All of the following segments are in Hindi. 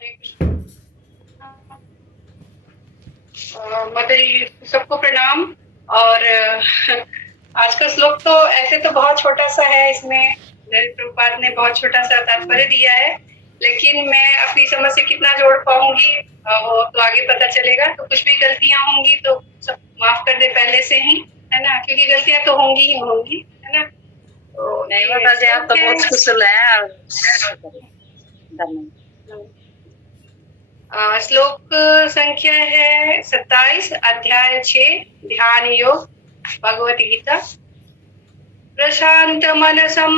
हरे कृष्ण। मदरी सबको प्रणाम। और आज का श्लोक तो ऐसे तो बहुत छोटा सा है, इसमें प्रभुपाद ने बहुत छोटा सा तात्पर्य दिया है, लेकिन मैं अपनी समझ से कितना जोड़ पाऊंगी वो तो आगे पता चलेगा। तो कुछ भी गलतियां होंगी तो सब माफ कर दे पहले से ही, है ना, क्योंकि गलतियां तो होंगी ही होंगी, है ना। तो नहीं बता जी, आप तो बहुत कुशल हैं। श्लोक संख्या है 27, अध्याय 6, ध्यान योग, भगवत गीता। प्रशांत मनसं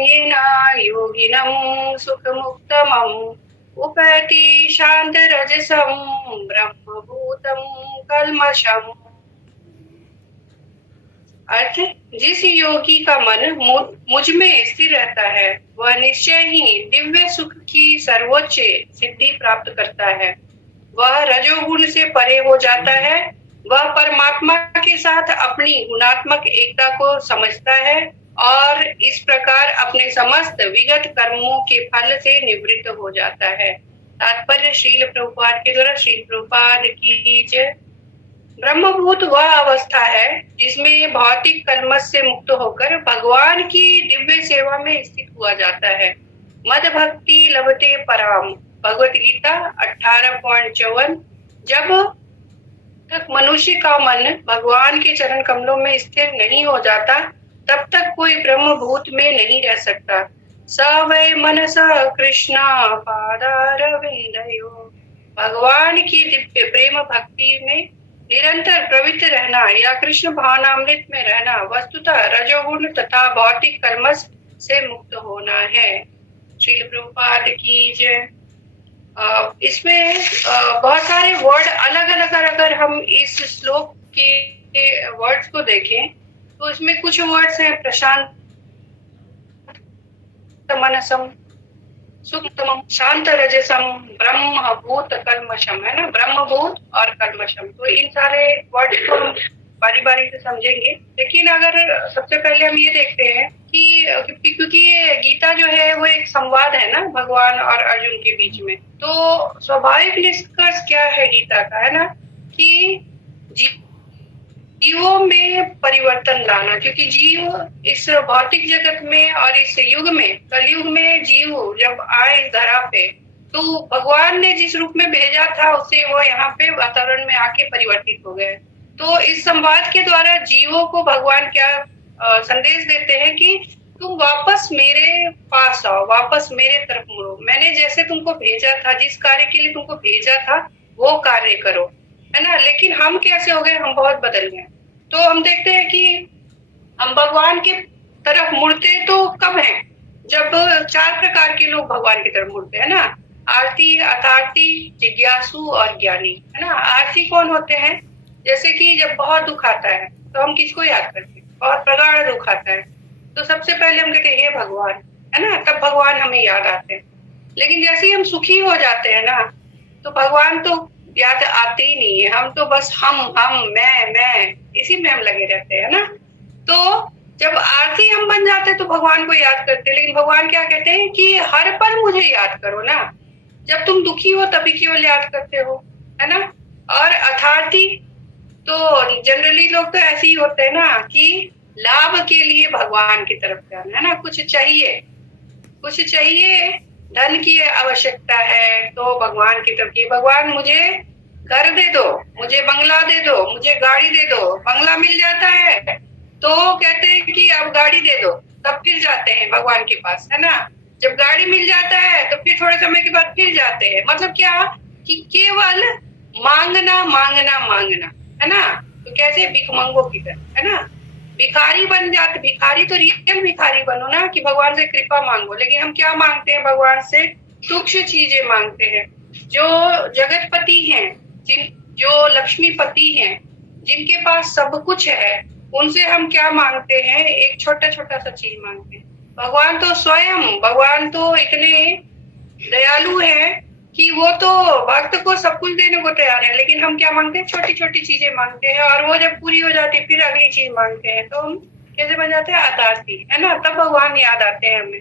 येन योगिनं सुखमुत्तमम् उपैति शांत रजसं ब्रह्मभूतं कल्मषम्। अर्थ, जिस योगी का मन मुझ में स्थिर रहता है वह निश्चय ही दिव्य सुख की सर्वोच्च सिद्धि प्राप्त करता है। वह रजोगुण से परे हो जाता है। वह परमात्मा के साथ अपनी गुणात्मक एकता को समझता है और इस प्रकार अपने समस्त विगत कर्मों के फल से निवृत्त हो जाता है। तात्पर्य श्रील प्रभुपाद के द्वारा। श्रील प्रभुपाद की जय। ब्रह्मभूत वह अवस्था है जिसमें भौतिक कलमश से मुक्त होकर भगवान की दिव्य सेवा में स्थित हुआ जाता है। मद भक्ति लभते पराम, भगवत गीता 18.54। जब तक मनुष्य का मन भगवान के चरण कमलों में स्थिर नहीं हो जाता तब तक कोई ब्रह्मभूत में नहीं रह सकता। स वै मनस कृष्णा पादारविंदयो। भगवान की दिव्य प्रेम भक्ति में निरंतर प्रवृत्त रहना या कृष्ण भावनामृत में रहना वस्तुतः रजोगुण तथा भौतिक कर्मश से मुक्त होना है। श्रील प्रभुपाद की जय। इसमें बहुत सारे वर्ड अलग अलग, अगर हम इस श्लोक के वर्ड्स को देखें तो इसमें कुछ वर्ड्स हैं प्रशांत मनसम, सुखतमम, शांत रजसम, ब्रह्म भूत कलमशम, है ना, ब्रह्म भूत और कलमशम। तो इन सारे वर्ड को हम बारी बारी से समझेंगे, लेकिन अगर सबसे पहले हम ये देखते हैं कि क्योंकि ये गीता जो है वो एक संवाद है ना भगवान और अर्जुन के बीच में, तो स्वाभाविक निष्कर्ष क्या है गीता का, है ना, कि जीवों में परिवर्तन लाना। क्योंकि जीव इस भौतिक जगत में और इस युग में, कलयुग में जीव जब आए इस धरा पे तो भगवान ने जिस रूप में भेजा था उससे वो यहाँ पे वातावरण में आके परिवर्तित हो गए। तो इस संवाद के द्वारा जीवों को भगवान क्या संदेश देते हैं कि तुम वापस मेरे पास आओ, वापस मेरे तरफ मुड़ो। मैंने जैसे तुमको भेजा था, जिस कार्य के लिए तुमको भेजा था वो कार्य करो, है ना। लेकिन हम कैसे हो गए, हम बहुत बदल गए। तो हम देखते हैं कि हम भगवान की तरफ मुड़ते तो कब हैं, जब 4 प्रकार के लोग भगवान की तरफ मुड़ते हैं ना, आरती, अथार्थी, जिज्ञासु और ज्ञानी, है ना। आरती कौन होते हैं, जैसे कि जब बहुत दुख आता है तो हम किसको याद करते हैं, बहुत प्रगाढ़ दुख आता है तो सबसे पहले हम कहते हैं हे भगवान, है ना, तब भगवान हमें याद आते हैं। लेकिन जैसे ही हम सुखी हो जाते हैं ना तो भगवान तो याद आते ही नहीं है, हम तो बस हम मैं इसी में हम लगे रहते हैं ना। तो जब आरती हम बन जाते हैं तो भगवान को याद करते हैं, लेकिन भगवान क्या कहते हैं कि हर पल मुझे याद करो ना। जब तुम दुखी हो तभी केवल याद करते हो, है ना। और अथार्थी तो जनरली लोग तो ऐसे ही होते हैं ना कि लाभ के लिए भगवान की तरफ जाना, है ना, कुछ चाहिए, धन की आवश्यकता है तो भगवान की तरफ की, भगवान मुझे घर दे दो, मुझे बंगला दे दो, मुझे गाड़ी दे दो। बंगला मिल जाता है तो कहते हैं कि अब गाड़ी दे दो, तब फिर जाते हैं भगवान के पास, है ना। जब गाड़ी मिल जाता है तो फिर थोड़े समय के बाद फिर जाते हैं। मतलब क्या कि केवल मांगना मांगना मांगना, है ना। तो कैसे भिखमंगों की तरह, है ना, भिखारी बन जाते। भिखारी तो रियल भिखारी बनो ना, कि भगवान से कृपा मांगो। लेकिन हम क्या मांगते हैं, भगवान से तुच्छ चीजें मांगते हैं। जो जगतपति हैं, जो लक्ष्मीपति हैं, जिनके पास सब कुछ है, उनसे हम क्या मांगते हैं, एक छोटा छोटा सा चीज मांगते हैं। भगवान तो इतने दयालु हैं कि वो तो भक्त को सब कुछ देने को तैयार है, लेकिन हम क्या मांगते हैं, छोटी छोटी चीजें मांगते हैं। और वो जब पूरी हो जाती है फिर अगली चीज मांगते हैं, तो हम कैसे बन जाते हैं, अतार्थी, है ना। तब भगवान याद आते हैं हमें।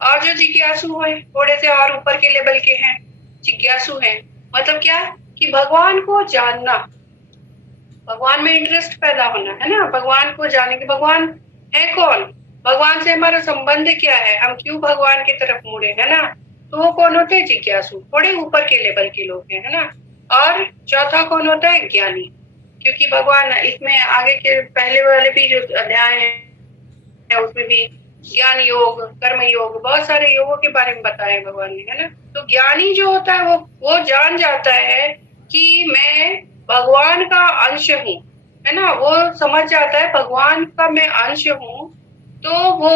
और जो जिज्ञासु है, थोड़े से और ऊपर के लेवल के हैं, जिज्ञासु हैं। मतलब क्या कि भगवान को जानना, भगवान में इंटरेस्ट पैदा होना, है ना। भगवान को जाने के भगवान है कौन, भगवान से हमारा संबंध क्या है, हम क्यों भगवान की तरफ मुड़े, है ना। तो वो कौन होते हैं? जिज्ञासु, थोड़े ऊपर के लेवल के लोग हैं, है ना। और चौथा कौन होता है? ज्ञानी, क्योंकि भगवान इसमें आगे के पहले वाले भी जो अध्याय है उसमें भी ज्ञान योग, कर्म योग, बहुत सारे योगों के बारे में बताया भगवान ने, है ना। तो ज्ञानी जो होता है वो जान जाता है कि मैं भगवान का अंश हूँ, है ना। वो समझ जाता है भगवान का मैं अंश हूँ, तो वो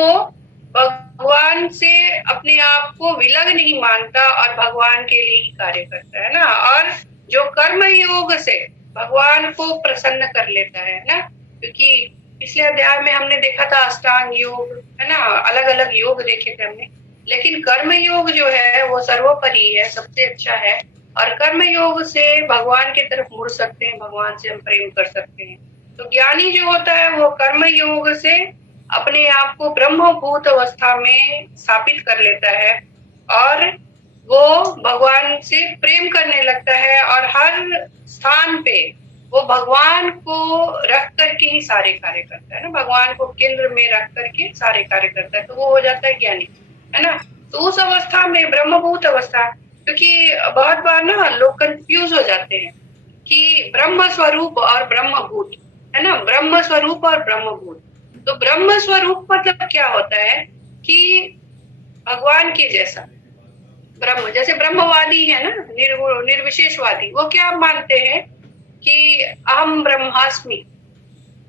भगवान से अपने आप को विलग नहीं मानता और भगवान के लिए ही कार्य करता है ना। और जो कर्म योग से भगवान को प्रसन्न कर लेता है ना, क्योंकि पिछले अध्याय में हमने देखा था अष्टांग योग, है ना, अलग अलग योग देखे थे हमने, लेकिन कर्म योग जो है वो सर्वोपरि है, सबसे अच्छा है। और कर्म योग से भगवान की तरफ मुड़ सकते हैं, भगवान से हम प्रेम कर सकते हैं। तो ज्ञानी जो होता है वो कर्म योग से अपने आप को ब्रह्मभूत अवस्था में स्थापित कर लेता है और वो भगवान से प्रेम करने लगता है और हर स्थान पे वो भगवान को रख करके ही सारे कार्य करता है ना, भगवान को केंद्र में रख करके सारे कार्य करता है, तो वो हो जाता है ज्ञानी, है ना। तो उस अवस्था में ब्रह्मभूत अवस्था, क्योंकि बहुत बार ना लोग कंफ्यूज हो जाते हैं कि ब्रह्म स्वरूप और ब्रह्मभूत, है ना, ब्रह्म स्वरूप और ब्रह्मभूत। तो ब्रह्म स्वरूप मतलब क्या होता है कि भगवान के जैसा ब्रह्म, जैसे ब्रह्मवादी है ना, निर्विशेषवादी, वो क्या मानते हैं कि अहम ब्रह्मास्मि,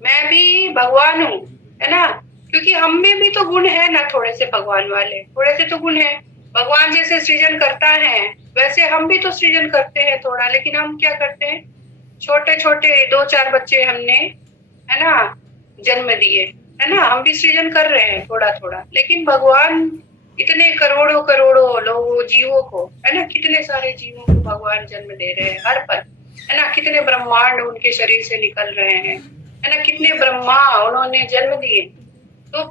मैं भी भगवान हूँ, है ना। क्योंकि हम में भी तो गुण है ना, थोड़े से भगवान वाले, थोड़े से तो गुण है। भगवान जैसे सृजन करता है वैसे हम भी तो सृजन करते हैं थोड़ा, लेकिन हम क्या करते हैं, छोटे छोटे 2-4 बच्चे हमने, है ना, जन्म दिए, है ना, हम भी सृजन कर रहे हैं थोड़ा थोड़ा। लेकिन भगवान इतने करोड़ों करोड़ों लोगों जीवों को, है ना, कितने सारे जीवों को भगवान जन्म दे रहे हैं हर पल, है ना, कितने ब्रह्मांड उनके शरीर से निकल रहे हैं, है ना, कितने ब्रह्मा उन्होंने जन्म दिए। तो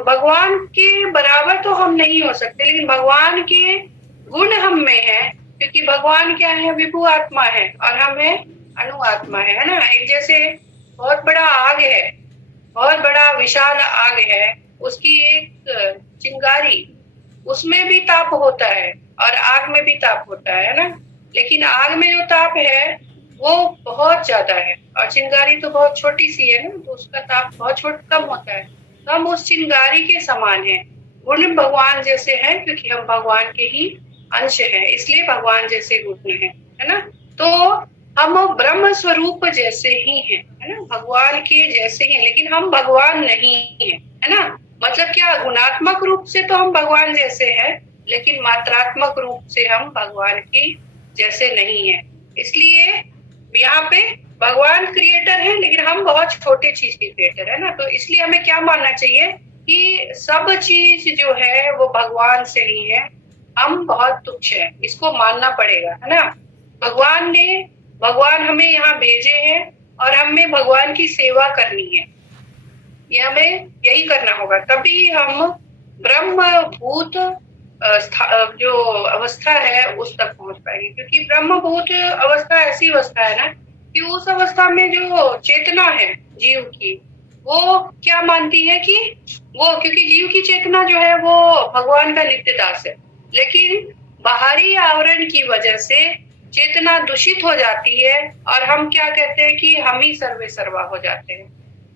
भगवान के बराबर तो हम नहीं हो सकते, लेकिन भगवान के गुण हम में है, क्योंकि भगवान क्या है, विभु आत्मा है और हम है अणु आत्मा है ना। एक जैसे बहुत बड़ा आग है, बहुत बड़ा विशाल आग है, उसकी एक चिंगारी, उसमें भी ताप होता है और आग में भी ताप होता है ना। लेकिन आग में जो ताप है वो बहुत ज्यादा है और चिंगारी तो बहुत छोटी सी है ना, तो उसका ताप बहुत कम होता है। तो हम उस चिंगारी के समान हैं, गुण भगवान जैसे हैं, क्योंकि हम भगवान के ही अंश हैं, इसलिए भगवान जैसे गुण है ना। तो हम ब्रह्म स्वरूप जैसे ही हैं, है ना, भगवान के जैसे ही, लेकिन हम भगवान नहीं है ना। मतलब क्या, गुणात्मक रूप से तो हम भगवान जैसे हैं, लेकिन मात्रात्मक रूप से हम भगवान के जैसे नहीं है। इसलिए यहाँ पे भगवान क्रिएटर है, लेकिन हम बहुत छोटे चीज के क्रिएटर है ना। तो इसलिए हमें क्या मानना चाहिए कि सब चीज जो है वो भगवान से ही है, हम बहुत तुच्छ है, इसको मानना पड़ेगा, है ना। भगवान हमें यहाँ भेजे हैं और हमें भगवान की सेवा करनी है, ये हमें यही करना होगा, तभी हम ब्रह्मभूत जो अवस्था है उस तक पहुंच पाएंगे। क्योंकि ब्रह्मभूत अवस्था ऐसी अवस्था है ना कि उस अवस्था में जो चेतना है जीव की, वो क्या मानती है कि वो, क्योंकि जीव की चेतना जो है वो भगवान का नित्य दास है, लेकिन बाहरी आवरण की वजह से चेतना दूषित हो जाती है और हम क्या कहते हैं कि हम ही सर्वे सर्वा हो जाते हैं,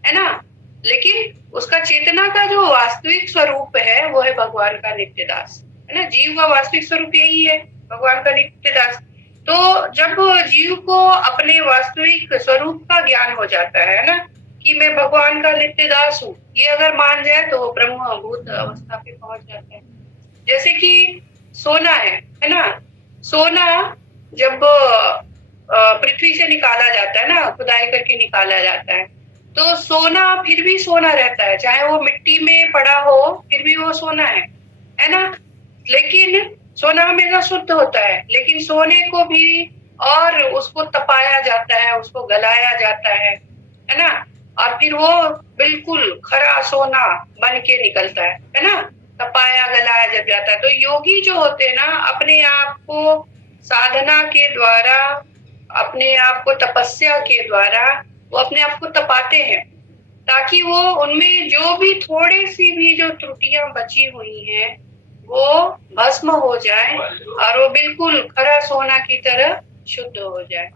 है ना। लेकिन उसका चेतना का जो वास्तविक स्वरूप है वो है भगवान का नित्य दास, है ना। जीव का वास्तविक स्वरूप यही है, भगवान का नित्य दास। तो जब जीव को अपने वास्तविक स्वरूप का ज्ञान हो जाता है ना, कि मैं भगवान का नित्य दास हूँ, ये अगर मान जाए तो वो ब्रह्मभूत अवस्था पे पहुंच जाता है। जैसे कि सोना है ना, सोना जब पृथ्वी से निकाला जाता है ना, खुदाई करके निकाला जाता है, तो सोना फिर भी सोना रहता है, चाहे वो मिट्टी में पड़ा हो फिर भी वो सोना है ना। लेकिन सोना हमेशा शुद्ध होता है, लेकिन सोने को भी और उसको तपाया जाता है, उसको गलाया जाता है ना, और फिर वो बिल्कुल खरा सोना बन के निकलता है ना, तपाया गलाया जब जाता है। तो योगी जो होते हैं ना, अपने आप को साधना के द्वारा, अपने आप को तपस्या के द्वारा वो अपने आप को तपाते हैं, ताकि वो उनमें जो भी थोड़ी सी भी जो त्रुटियां बची हुई हैं वो भस्म हो जाए और वो बिल्कुल खरा सोना की तरह शुद्ध हो जाए।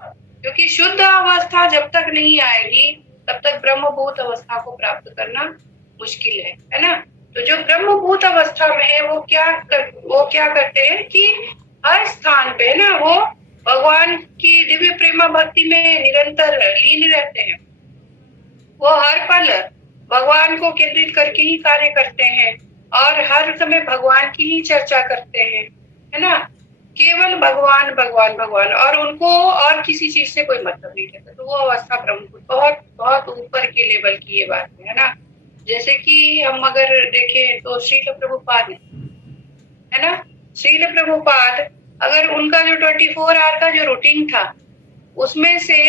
क्योंकि शुद्ध अवस्था जब तक नहीं आएगी तब तक ब्रह्मभूत अवस्था को प्राप्त करना मुश्किल है ना। तो जो ब्रह्मभूत अवस्था में है वो क्या करते हैं कि हर स्थान पे ना वो भगवान की दिव्य प्रेमा भक्ति में निरंतर लीन रहते हैं। वो हर पल भगवान को केंद्रित करके ही कार्य करते हैं और हर समय भगवान की ही चर्चा करते हैं, है ना। केवल भगवान भगवान भगवान, और उनको और किसी चीज से कोई मतलब नहीं रहता। तो वो अवस्था ब्रह्मभूत बहुत बहुत ऊपर के लेवल की ये बात है ना। जैसे कि हम अगर देखें तो श्रील प्रभुपाद है ना, श्रील प्रभुपाद अगर उनका जो 24 आवर का जो रूटीन था उसमें से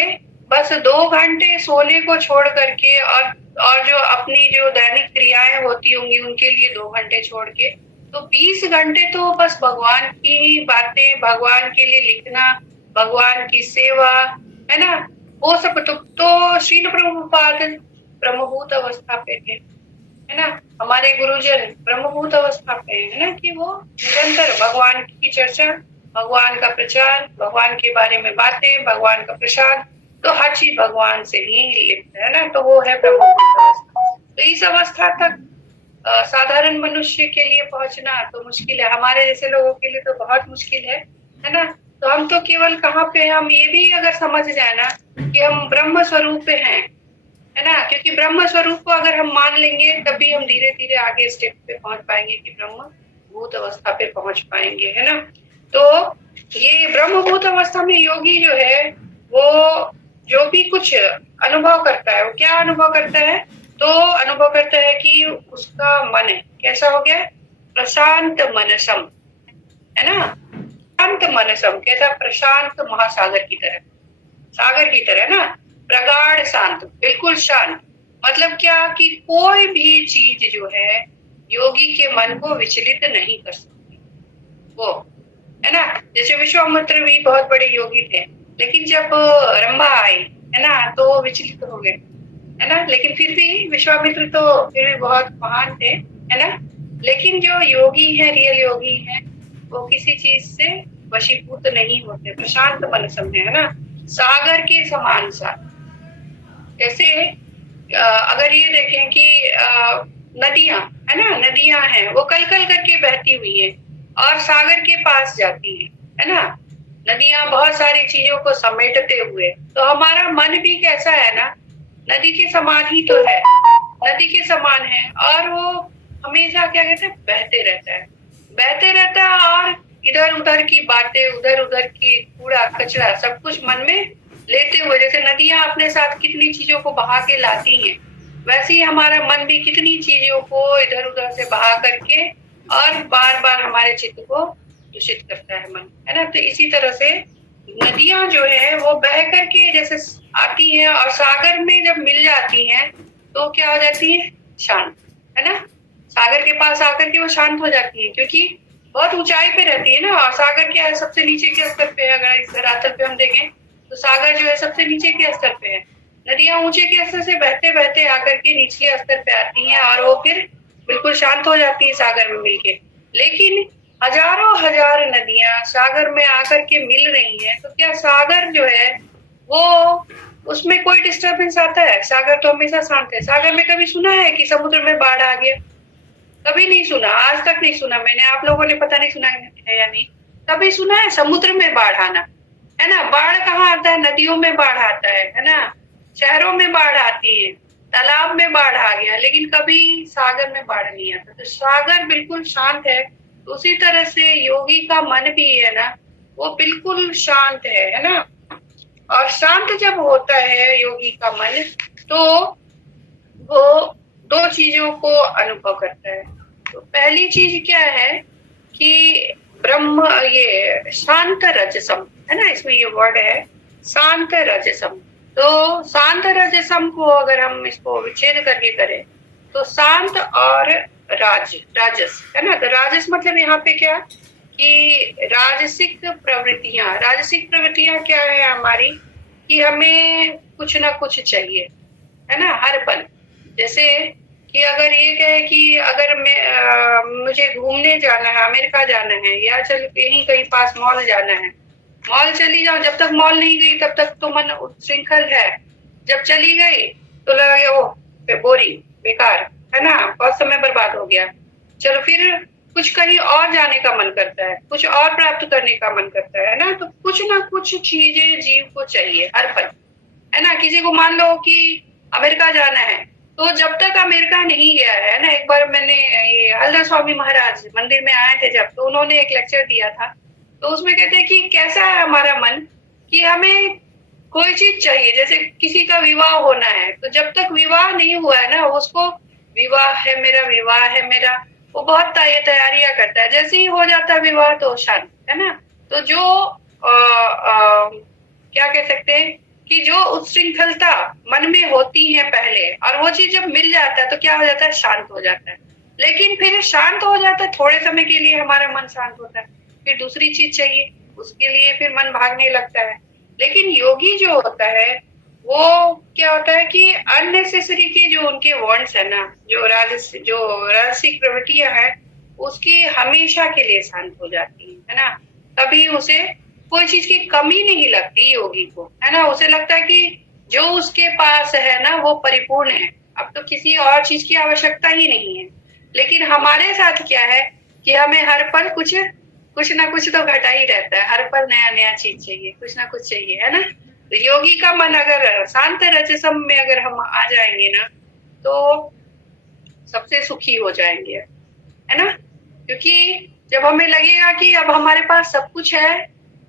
बस 2 घंटे सोने को छोड़ करके और जो अपनी जो दैनिक क्रियाएं होती होंगी उनके लिए 2 घंटे छोड़ के, तो 20 घंटे तो बस भगवान की ही बातें, भगवान के लिए लिखना, भगवान की सेवा, है ना, वो सब। तो श्रील प्रभुपाद ब्रह्मभूत अवस्था पे थे, है ना। हमारे गुरुजन ब्रह्मभूत अवस्था पे है ना, कि वो निरंतर भगवान की चर्चा, भगवान का प्रचार, भगवान के बारे में बातें, भगवान का प्रसाद, तो हर चीज भगवान से ही लिप्त है ना। तो वो है ब्रह्मभूत अवस्था। तो इस अवस्था तक साधारण मनुष्य के लिए पहुंचना तो मुश्किल है, हमारे जैसे लोगों के लिए तो बहुत मुश्किल है ना। तो हम तो केवल कहाँ पे, हम ये भी अगर समझ जाए ना कि हम ब्रह्म स्वरूप हैं, है ना। क्योंकि ब्रह्म स्वरूप को अगर हम मान लेंगे तभी हम धीरे धीरे आगे स्टेप पे पहुंच पाएंगे कि ब्रह्म भूत अवस्था पे पहुंच पाएंगे, है ना। तो ये ब्रह्मभूत अवस्था में योगी जो है वो जो भी कुछ अनुभव करता है वो क्या अनुभव करता है, तो अनुभव करता है कि उसका मन है कैसा हो गया, प्रशांत मनसम, है ना। शांत मनसम कैसा, प्रशांत महासागर की तरह, सागर की तरह ना, प्रगाढ़ शांत, बिल्कुल शांत। मतलब क्या कि कोई भी चीज जो है योगी के मन को विचलित नहीं कर सकती वो, है ना। जैसे विश्वामित्र भी बहुत बड़े योगी थे, लेकिन जब रंभा आई, है ना, तो वो विचलित हो गए, है ना। लेकिन फिर भी विश्वामित्र तो फिर भी बहुत महान थे, है ना। लेकिन जो योगी है, रियल योगी है, वो किसी चीज से वशीभूत नहीं होते, प्रशांत मनसम है ना, सागर के समान सा। जैसे अगर ये देखें कि नदियां, है ना, नदियां हैं वो कल कल करके बहती हुई है और सागर के पास जाती है ना। नदियां बहुत सारी चीजों को समेटते हुए, तो हमारा मन भी कैसा है ना, नदी के समान ही तो है, नदी के समान है। और वो हमेशा क्या कहते हैं, बहते रहता है और इधर उधर की बातें, उधर उधर की कूड़ा कचरा सब कुछ मन में लेते हुए, जैसे नदियां अपने साथ कितनी चीजों को बहा के लाती हैं, वैसे ही हमारा मन भी कितनी चीजों को इधर उधर से बहा करके और बार बार हमारे चित्त को दूषित करता है मन, है ना। तो इसी तरह से नदियां जो है वो बह करके जैसे आती हैं और सागर में जब मिल जाती हैं तो क्या हो जाती है, शांत, है ना। सागर के पास आकर के वो शांत हो जाती है, क्योंकि बहुत ऊंचाई पे रहती है ना। और सागर क्या है, सबसे नीचे के स्तर पे है। अगर इस धरातल पे हम देखें तो सागर जो है सबसे नीचे के स्तर पे है। नदियां ऊंचे के स्तर से बहते बहते आकर के निचले स्तर पे आती हैं और वो फिर बिल्कुल शांत हो जाती है सागर में मिलके। लेकिन हजारों हजार नदियां सागर में आकर के मिल रही हैं, तो क्या सागर जो है वो, उसमें कोई डिस्टरबेंस आता है? सागर तो हमेशा शांत है। सागर में कभी सुना है कि समुद्र में बाढ़ आ गया? कभी नहीं सुना, आज तक नहीं सुना मैंने। आप लोगों ने पता नहीं सुना है या नहीं, कभी सुना है समुद्र में बाढ़ आना, है ना। बाढ़ कहाँ आता है, नदियों में बाढ़ आता है ना, शहरों में बाढ़ आती है, तालाब में बाढ़ आ गया, लेकिन कभी सागर में बाढ़ नहीं आता। तो सागर बिल्कुल शांत है। तो उसी तरह से योगी का मन भी है ना, वो बिल्कुल शांत है ना। और शांत जब होता है योगी का मन, तो वो 2 चीजों को अनुभव करता है। तो पहली चीज क्या है कि ब्रह्म, ये शांत रजसम, है ना, इसमें ये वर्ड है शांत रजसम। तो शांत रजसम को अगर हम इसको विच्छेद करके करें तो शांत और राजस, है ना। तो राजस मतलब यहाँ पे क्या, कि राजसिक प्रवृत्तियां क्या है हमारी, कि हमें कुछ ना कुछ चाहिए, है ना, हर पल। जैसे कि अगर ये कहे कि अगर मुझे घूमने जाना है, अमेरिका जाना है, या चल यहीं कहीं पास मॉल जाना है, मॉल चली जाओ, जब तक मॉल नहीं गई तब तक तो मन उच्छृंखल है, जब चली गई तो लगा ओह बोरिंग, बेकार, है ना, बहुत समय बर्बाद हो गया। चलो फिर कुछ कहीं और जाने का मन करता है, कुछ और प्राप्त करने का मन करता है ना, तो कुछ ना कुछ चीजें जीव को चाहिए हर पल, है ना। किसी को मान लो कि अमेरिका जाना है, तो जब तक अमेरिका नहीं गया है ना, एक बार मैंने ये हल्दर स्वामी महाराज मंदिर में आए थे जब, तो उन्होंने एक लेक्चर दिया था, तो उसमें कहते हैं कि कैसा है हमारा मन, कि हमें कोई चीज चाहिए। जैसे किसी का विवाह होना है, तो जब तक विवाह नहीं हुआ है ना, उसको विवाह है मेरा, विवाह है मेरा, वो बहुत तैयारियां करता है। जैसे ही हो जाता है विवाह तो शांत, है ना। तो जो क्या कह सकते हैं कि जो उच्छृंखलता मन में होती है पहले, और वो चीज जब मिल जाता है तो क्या हो जाता है, शांत हो जाता है। लेकिन फिर शांत हो जाता है, थोड़े समय के लिए हमारा मन शांत होता है, फिर दूसरी चीज चाहिए, उसके लिए फिर मन भागने लगता है। लेकिन योगी जो होता है वो क्या होता है कि अननेसेसरी के जो उनके वांट्स है ना, जो राजसिक प्रवृत्तियां है, उसकी हमेशा के लिए शांत हो जाती है ना। कभी उसे कोई चीज की कमी नहीं लगती योगी को, है ना। उसे लगता है कि जो उसके पास है ना वो परिपूर्ण है, अब तो किसी और चीज की आवश्यकता ही नहीं है। लेकिन हमारे साथ क्या है कि हमें हर पल कुछ ना कुछ तो घटा ही रहता है, हर पल नया नया चीज चाहिए, कुछ ना कुछ चाहिए, है ना। तो योगी का मन अगर शांत रजसम में अगर हम आ जाएंगे ना, तो सबसे सुखी हो जाएंगे, है ना। क्योंकि जब हमें लगेगा कि अब हमारे पास सब कुछ है,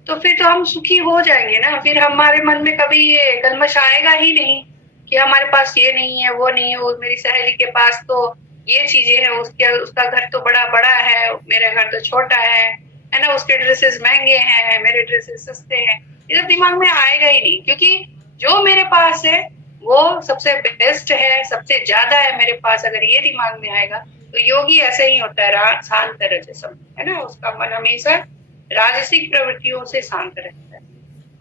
तो फिर तो हम सुखी हो जाएंगे ना। फिर हमारे मन में कभी ये कल्मश आएगा ही नहीं कि हमारे पास ये नहीं है, वो नहीं है, वो मेरी सहेली के पास तो ये चीजें हैं, उसका घर तो बड़ा बड़ा है, मेरा घर तो छोटा है ना, उसके ड्रेसेस महंगे हैं, मेरे ड्रेसेस सस्ते हैं। ये तो दिमाग में आएगा ही नहीं, क्योंकि जो मेरे पास है वो सबसे बेस्ट है, सबसे ज्यादा है मेरे पास। अगर ये दिमाग में आएगा तो योगी ऐसे ही होता है, शांत रजसम, है ना। उसका मन हमेशा राजसिक प्रवृत्तियों से शांत रहता है।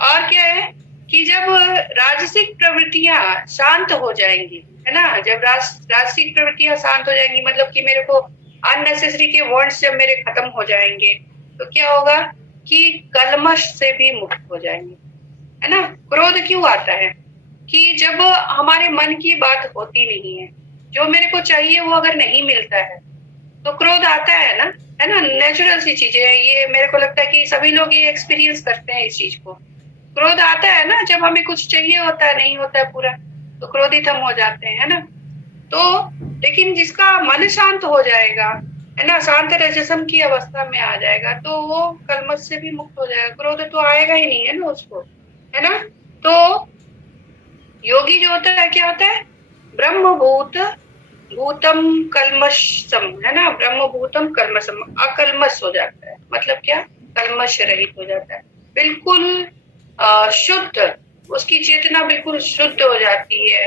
और क्या है कि जब राजसिक प्रवृत्तियां शांत हो जाएंगी, है ना, जब राजसिक प्रवृत्तियां शांत हो जाएंगी, मतलब कि मेरे को अननेसेसरी के वांट्स जब मेरे खत्म हो जाएंगे, तो क्या होगा कि कल्मश से भी मुक्त हो जाएंगे, है ना। क्रोध क्यों आता है कि जब हमारे मन की बात होती नहीं है, जो मेरे को चाहिए वो अगर नहीं मिलता है तो क्रोध आता है ना, है ना। नेचुरल सी चीजें है ये, मेरे को लगता है कि सभी लोग ये एक्सपीरियंस करते हैं इस चीज को। क्रोध आता है ना जब हमें कुछ चाहिए होता है, नहीं होता है पूरा, तो क्रोधित हम हो जाते हैं, है ना। तो लेकिन जिसका मन शांत हो जाएगा, है ना, शांत रजसम की अवस्था में आ जाएगा, तो वो कल्मश से भी मुक्त हो जाएगा, क्रोध तो आएगा ही नहीं, है ना उसको, है ना। तो योगी जो होता है क्या होता है, ब्रह्म भूतम कल्मषम, है ना, ब्रह्म भूतम कल्मषम, अकल्मश हो जाता है। मतलब क्या, कल्मश रहित हो जाता है, बिल्कुल शुद्ध, उसकी चेतना बिल्कुल शुद्ध हो जाती है,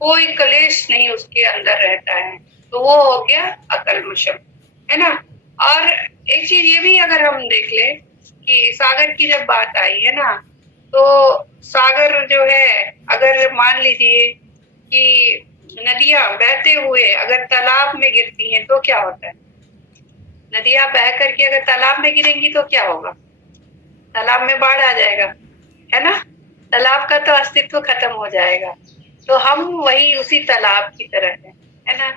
कोई कलेश नहीं उसके अंदर रहता है, तो वो हो गया अकल्मषम, है ना। और एक चीज ये भी अगर हम देख ले कि सागर की जब बात आई है ना, तो सागर जो है, अगर मान लीजिए कि नदियां बहते हुए अगर तालाब में गिरती हैं तो क्या होता है, नदियां बह करके अगर तालाब में गिरेंगी तो क्या होगा, तालाब में बाढ़ आ जाएगा, है ना, तालाब का तो अस्तित्व खत्म हो जाएगा। तो हम वही उसी तालाब की तरह है ना,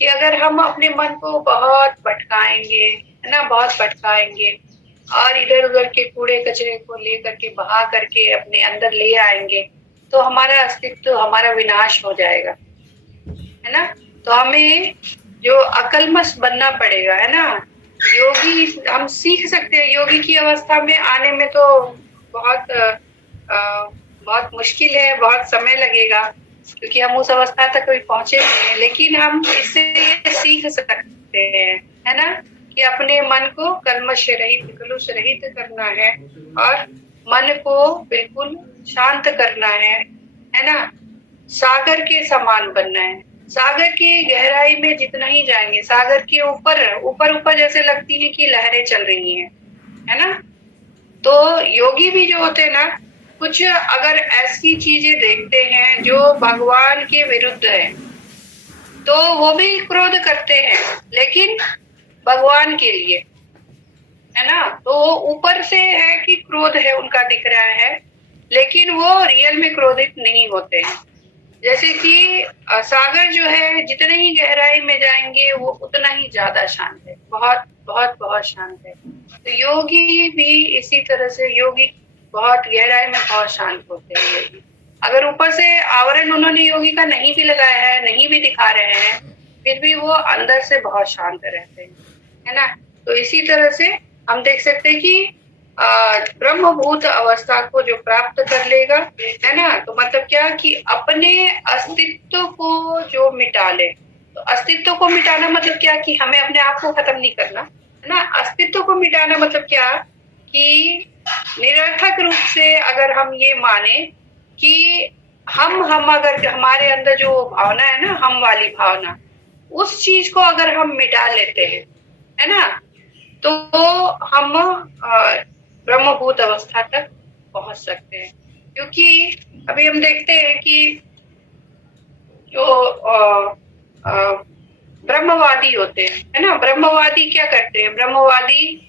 कि अगर हम अपने मन को बहुत भटकाएंगे, है ना, बहुत भटकाएंगे, और इधर उधर के कूड़े कचरे को ले करके बहा करके अपने अंदर ले आएंगे, तो हमारा अस्तित्व, हमारा विनाश हो जाएगा, है ना। तो हमें जो अकल्मष बनना पड़ेगा, है ना। योगी हम सीख सकते हैं, योगी की अवस्था में आने में तो बहुत मुश्किल है, बहुत समय लगेगा, क्योंकि हम उस अवस्था तक कभी पहुंचे नहीं है। लेकिन हम इससे ये सीख सकते हैं, है ना, कि अपने मन को कल्मश रहित, कलुष रहित करना है, और मन को बिल्कुल शांत करना है ना। सागर के समान बनना है, सागर की गहराई में जितना ही जाएंगे, सागर के ऊपर ऊपर ऊपर जैसे लगती है कि लहरें चल रही हैं, है ना। तो योगी भी जो होते हैं ना, कुछ अगर ऐसी चीजें देखते हैं जो भगवान के विरुद्ध है, तो वो भी क्रोध करते हैं, लेकिन भगवान के लिए, है ना। तो ऊपर से है कि क्रोध है उनका दिख रहा है, लेकिन वो रियल में क्रोधित नहीं होते हैं। जैसे कि सागर जो है, जितने ही गहराई में जाएंगे वो उतना ही ज्यादा शांत है, बहुत बहुत बहुत शांत है। तो योगी भी इसी तरह से, योगी बहुत गहराई में बहुत शांत होते हैं योगी। अगर ऊपर से आवरण उन्होंने योगी का नहीं भी लगाया है, नहीं भी दिखा रहे हैं, फिर भी वो अंदर से बहुत शांत रहते हैं, है ना। तो इसी तरह से हम देख सकते हैं कि ब्रह्मभूत अवस्था को जो प्राप्त कर लेगा, है ना, तो मतलब क्या कि अपने अस्तित्व को जो मिटा ले। तो अस्तित्व को मिटाना मतलब क्या कि हमें अपने आप को खत्म नहीं करना, है ना। अस्तित्व को मिटाना मतलब क्या कि निरर्थक रूप से अगर हम ये माने कि हम अगर हमारे अंदर जो भावना है ना, हम वाली भावना, उस चीज को अगर हम मिटा लेते हैं, है ना, तो हम ब्रह्मभूत अवस्था तक पहुंच सकते हैं। क्योंकि अभी हम देखते हैं कि जो ब्रह्मवादी होते हैं, है ना, ब्रह्मवादी क्या करते हैं, ब्रह्मवादी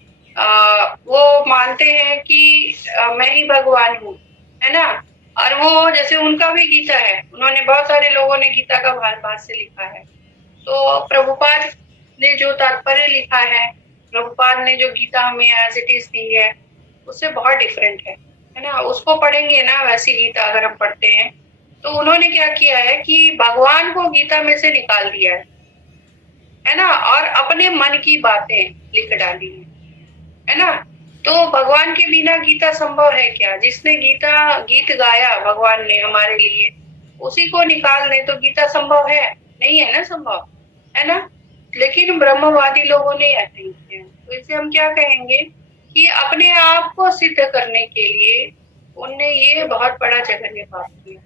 वो मानते हैं कि मैं ही भगवान हूँ, है ना। और वो जैसे उनका भी गीता है, उन्होंने बहुत सारे लोगों ने गीता का भाष्य लिखा है। तो प्रभुपाद ने जो तात्पर्य लिखा है, प्रभुपाद ने जो गीता हमें एज इट इज दी है, उससे बहुत डिफरेंट है ना। उसको पढ़ेंगे ना, वैसी गीता अगर हम पढ़ते हैं, तो उन्होंने क्या किया है कि भगवान को गीता में से निकाल दिया है ना, और अपने मन की बातें लिख डाली है ना। तो भगवान के बिना गीता संभव है क्या? जिसने गीत गाया भगवान ने हमारे लिए, उसी को निकाल दें तो गीता संभव है? नहीं है ना संभव, है ना। लेकिन ब्रह्मवादी लोगों ने ऐसा ही किया। तो इसे हम क्या कहेंगे कि अपने आप को सिद्ध करने के लिए उनने ये बहुत बड़ा जघन्य पाप किया,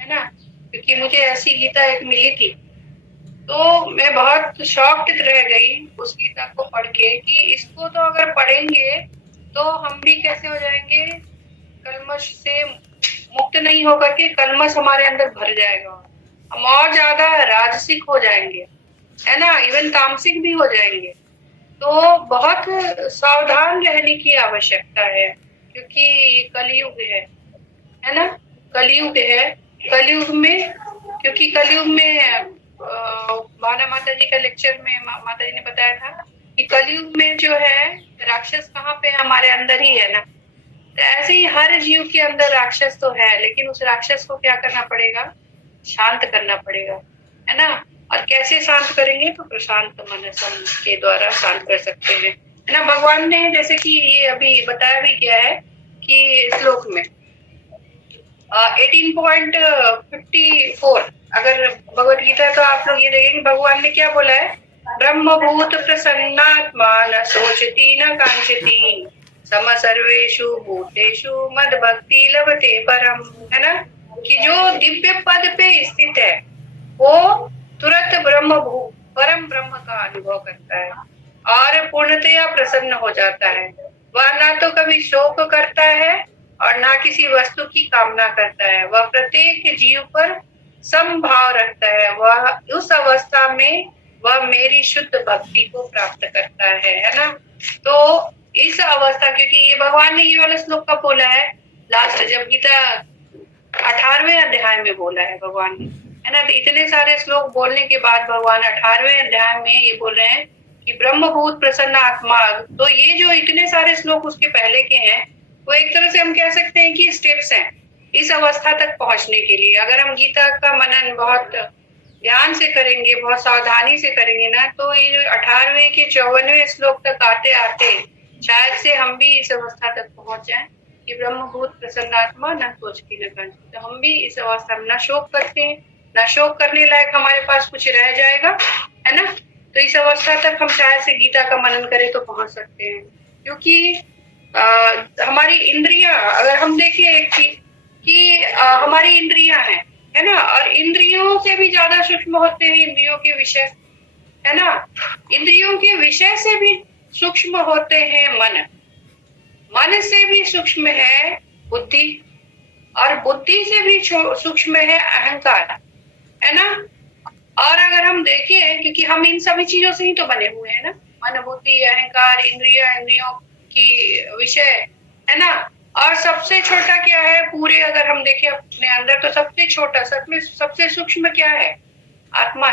है ना। क्योंकि मुझे ऐसी गीता एक मिली थी, तो मैं बहुत शॉक्ड रह गई उस गीता को पढ़ के कि इसको तो अगर पढ़ेंगे तो हम भी कैसे हो जाएंगे, कलमश से मुक्त नहीं होकर के कलमश हमारे अंदर भर जाएगा, हम और ज्यादा राजसिक हो जाएंगे, है ना, इवन तामसिक भी हो जाएंगे। तो बहुत सावधान रहने की आवश्यकता है, क्योंकि कलयुग है ना, कलयुग है। कलयुग में, क्योंकि कलयुग में भावना माता जी का लेक्चर में माता जी ने बताया था कि कलयुग में जो है राक्षस कहाँ पे, हमारे अंदर ही है ना। तो ऐसे ही हर जीव के अंदर राक्षस तो है, लेकिन उस राक्षस को क्या करना पड़ेगा, शांत करना पड़ेगा, है ना। और कैसे शांत करेंगे, तो प्रशांत मनसम के द्वारा शांत कर सकते हैं, है ना। भगवान ने जैसे कि ये अभी बताया भी गया है कि श्लोक में 18.54 अगर भगवत गीता, तो आप लोग ये देखेंगे भगवान ने क्या बोला है, ब्रह्मभूत प्रसन्नात्मा न सोचती न कांक्षती सम सर्वेषु भूतेषु मद भक्ति लभते परम, है ना। कि जो दिव्य पद पे स्थित है वो तुरंत परम ब्रह्म का अनुभव करता है और पूर्णतया प्रसन्न हो जाता है। वह ना तो कभी शोक करता है और ना किसी वस्तु की कामना करता है। वह प्रत्येक जीव पर समभाव रखता है। वह उस अवस्था में वह मेरी शुद्ध भक्ति को प्राप्त करता है ना। तो इस अवस्था, क्योंकि ये भगवान ने ये वाला श्लोक कब बोला है, लास्ट जब गीता 18वें अध्याय में बोला है भगवान ने, है ना। तो इतने सारे श्लोक बोलने के बाद भगवान 18वें अध्याय में ये बोल रहे हैं कि ब्रह्मभूत प्रसन्न आत्मा। तो ये जो इतने सारे श्लोक उसके पहले के हैं, वो एक तरह से हम कह सकते हैं कि स्टेप्स हैं इस अवस्था तक पहुंचने के लिए। अगर हम गीता का मनन बहुत ध्यान से करेंगे, बहुत सावधानी से करेंगे ना, तो ये 18वें के 54वें श्लोक तक आते आते शायद से हम भी इस अवस्था तक पहुंच जाएं कि ब्रह्मभूत प्रसन्नात्मा न सोचती न कांक्षती। तो हम भी इस अवस्था में न शोक करते हैं, न शोक करने लायक हमारे पास कुछ रह जाएगा, है ना। तो इस अवस्था तक हम शायद से गीता का मनन करें तो पहुंच सकते हैं। क्योंकि हमारी इंद्रियां, अगर हम देखें एक चीज कि हमारी इंद्रियां हैं, है ना, और इंद्रियों से भी ज्यादा सूक्ष्म होते हैं इंद्रियों के विषय, है ना। इंद्रियों के विषय से भी सूक्ष्म होते हैं मन, मन से भी सूक्ष्म है बुद्धि, और बुद्धि से भी सूक्ष्म है अहंकार, है ना। और अगर हम देखें, क्योंकि हम इन सभी चीजों से ही तो बने हुए हैं ना, मन बुद्धि अहंकार इंद्रियों की विषय, है ना। और सबसे छोटा क्या है पूरे, अगर हम देखें अपने अंदर, तो सबसे छोटा सबसे सूक्ष्म क्या है? आत्मा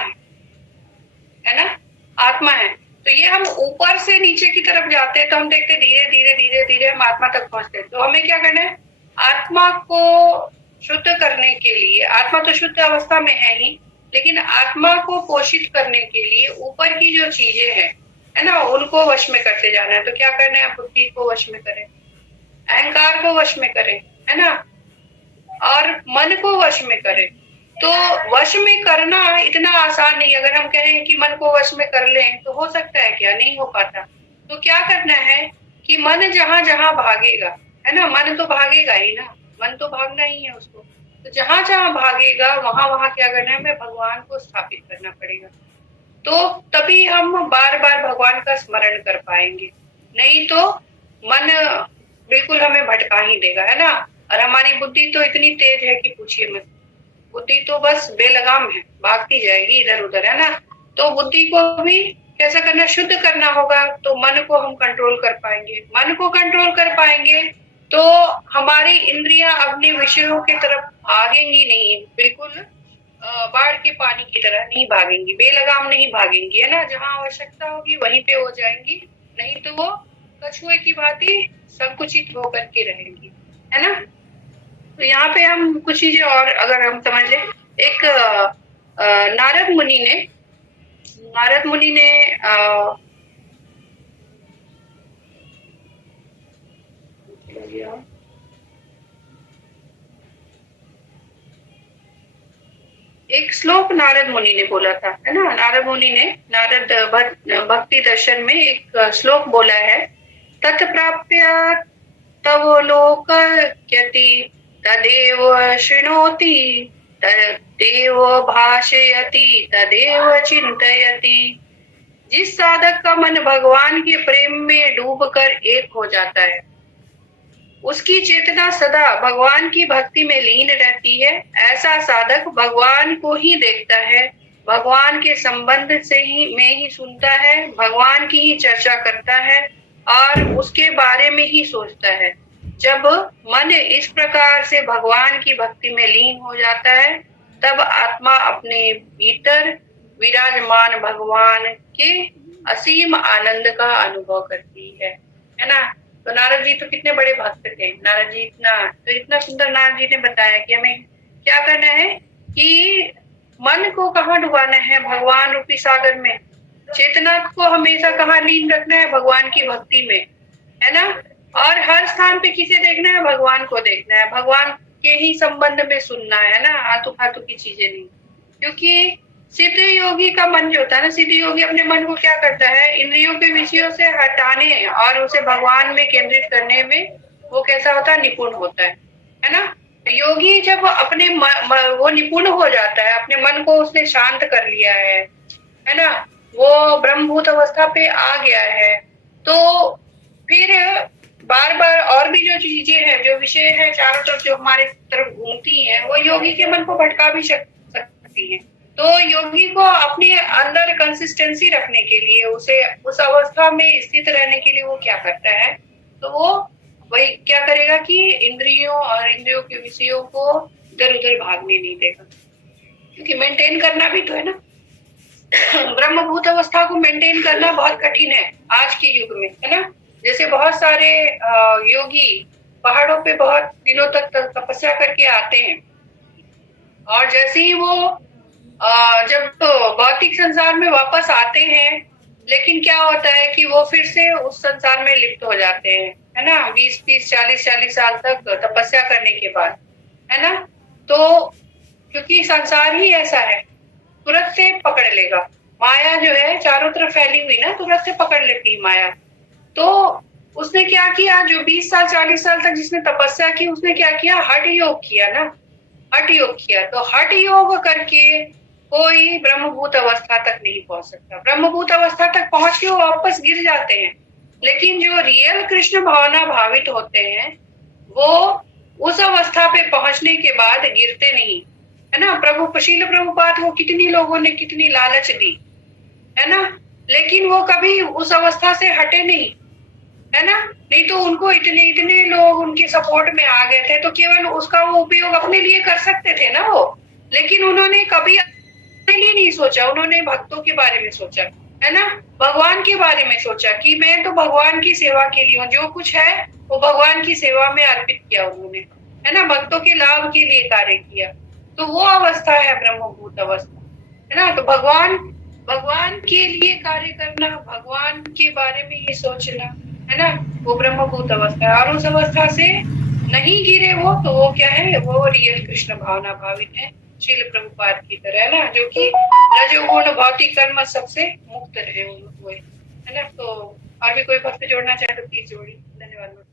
है ना, आत्मा है। तो ये हम ऊपर से नीचे की तरफ जाते हैं तो हम देखते धीरे धीरे धीरे धीरे हम आत्मा तक पहुंचते हैं। तो हमें क्या करना है? आत्मा को शुद्ध करने के लिए, आत्मा तो शुद्ध अवस्था में है ही, लेकिन आत्मा को पोषित करने के लिए ऊपर की जो चीजें हैं, है ना, उनको वश में करते जाना है। तो क्या करना है? बुद्धि को वश में करें, अहंकार को वश में करें, है ना, और मन को वश में करें। तो वश में करना इतना आसान नहीं। अगर हम कहें कि मन को वश में कर लें तो हो सकता है क्या? नहीं हो पाता। तो क्या करना है कि मन जहां जहां भागेगा, है ना, मन तो भागेगा ही ना, मन तो भागना ही है उसको। तो जहां जहां भागेगा वहां वहां क्या करना है? हमें भगवान को स्थापित करना पड़ेगा। तो तभी हम बार बार भगवान का स्मरण कर पाएंगे, नहीं तो मन बिल्कुल हमें भटका ही देगा, है ना। और हमारी बुद्धि तो इतनी तेज है कि पूछिए मत, बुद्धि तो बस बेलगाम है, भागती जाएगी इधर उधर, है ना। तो बुद्धि को भी कैसा करना? शुद्ध करना होगा। तो मन को हम कंट्रोल कर पाएंगे, मन को कंट्रोल कर पाएंगे तो हमारी इंद्रियां अपने विषयों की तरफ भागेंगी नहीं, बिल्कुल बाढ़ के पानी की तरह नहीं भागेंगी, बेलगाम नहीं भागेंगी, है ना। जहां आवश्यकता होगी वहीं पे हो जाएंगी, नहीं तो वो कछुए की भांति संकुचित होकर के रहेंगी, है ना। तो यहाँ पे हम कुछ चीजें और अगर हम समझ लें, एक नारद मुनि ने एक श्लोक नारद मुनि ने बोला था, है ना। नारद मुनि ने नारद भक्ति दर्शन में एक श्लोक बोला है, तत्प्राप्य तव लोकयति तदेव शृणोति तदेव भाषयति तदेव चिंतयति। जिस साधक का मन भगवान के प्रेम में डूबकर एक हो जाता है, उसकी चेतना सदा भगवान की भक्ति में लीन रहती है। ऐसा साधक भगवान को ही देखता है, भगवान के संबंध से ही सुनता है, भगवान की ही चर्चा करता है और उसके बारे में ही सोचता है। जब मन इस प्रकार से भगवान की भक्ति में लीन हो जाता है, तब आत्मा अपने भीतर विराजमान भगवान के असीम आनंद का अनुभव करती है ना। तो नारद जी तो कितने बड़े भक्त थे। नारद जी इतना सुंदर नारद जी ने बताया कि हमें क्या करना है कि मन को कहाँ डुबाना है? भगवान रूपी सागर में। चेतना को हमेशा कहाँ लीन रखना है? भगवान की भक्ति में, है ना। और हर स्थान पे किसे देखना है? भगवान को देखना है, भगवान के ही संबंध में सुनना है ना, आतु फातु की चीजें नहीं। क्योंकि सिद्ध योगी का मन जो होता है ना, सिद्ध योगी अपने मन को क्या करता है? इंद्रियों के विषयों से हटाने और उसे भगवान में केंद्रित करने में वो कैसा होता है? निपुण होता है ना। योगी जब अपने वो निपुण हो जाता है, अपने मन को उसने शांत कर लिया है ना, वो ब्रह्मभूत अवस्था पे आ गया है, तो फिर बार बार और भी जो चीजें हैं, जो विषय है चारों तरफ जो हमारे तरफ घूमती हैं, वो योगी के मन को भटका भी सकती है। तो योगी को अपने अंदर कंसिस्टेंसी रखने के लिए, उसे उस अवस्था में स्थित रहने के लिए वो क्या करता है? तो वो वही क्या करेगा कि इंद्रियों और इंद्रियों के विषयों को इधर उधर भागने नहीं देगा, क्योंकि मेंटेन करना भी तो है ना। ब्रह्मभूत अवस्था को मेंटेन करना बहुत कठिन है आज के युग में, है ना। जैसे बहुत सारे योगी पहाड़ों पे बहुत दिनों तक तपस्या करके आते हैं, और जैसे ही वो जब तो भौतिक संसार में वापस आते हैं, लेकिन क्या होता है कि वो फिर से उस संसार में लिप्त हो जाते हैं, है ना। 20-30, 40-40 साल तक तपस्या करने के बाद, है ना। तो क्योंकि संसार ही ऐसा है, तुरंत से पकड़ लेगा। माया जो है चारों तरफ फैली हुई ना, तुरंत से पकड़ लेती है माया। तो उसने क्या किया? जो 20 साल 40 साल तक जिसने तपस्या की, उसने क्या किया? हठ योग किया ना, हठ योग किया। तो हठ योग करके कोई ब्रह्मभूत अवस्था तक नहीं पहुंच सकता। ब्रह्मभूत अवस्था तक पहुंच के वो वापस गिर जाते हैं, लेकिन जो रियल कृष्ण भावना भावित होते हैं वो उस अवस्था पे पहुंचने के बाद गिरते नहीं, है ना। शील प्रभुपाद को कितनी लोगों ने कितनी लालच दी, है ना, लेकिन वो कभी उस अवस्था से हटे नहीं, है ना। नहीं तो उनको इतने इतने लोग उनके सपोर्ट में आ गए थे तो केवल उसका वो उपयोग अपने लिए कर सकते थे ना वो, लेकिन उन्होंने कभी अपने लिए नहीं सोचा, उन्होंने भक्तों के बारे में सोचा, है ना, भगवान के बारे में सोचा कि मैं तो भगवान की सेवा के लिए हूँ, जो कुछ है वो भगवान की सेवा में अर्पित किया उन्होंने, है ना, भक्तों के लाभ के लिए कार्य किया। तो वो अवस्था है ब्रह्मभूत अवस्था, है ना। तो भगवान के लिए कार्य करना, भगवान के बारे में ही सोचना, है ना, वो ब्रह्मभूत अवस्था है। और उस अवस्था से नहीं गिरे वो, तो वो क्या है, वो रियल कृष्ण भावना भावित है, शील प्रभुपाद की तरह, है ना, जो कि रजोगुण भौतिक कर्म सबसे मुक्त रहे हुए, है ना। तो और भी कोई भक्त जोड़ना चाहे तो प्लीज जोड़िए। धन्यवाद।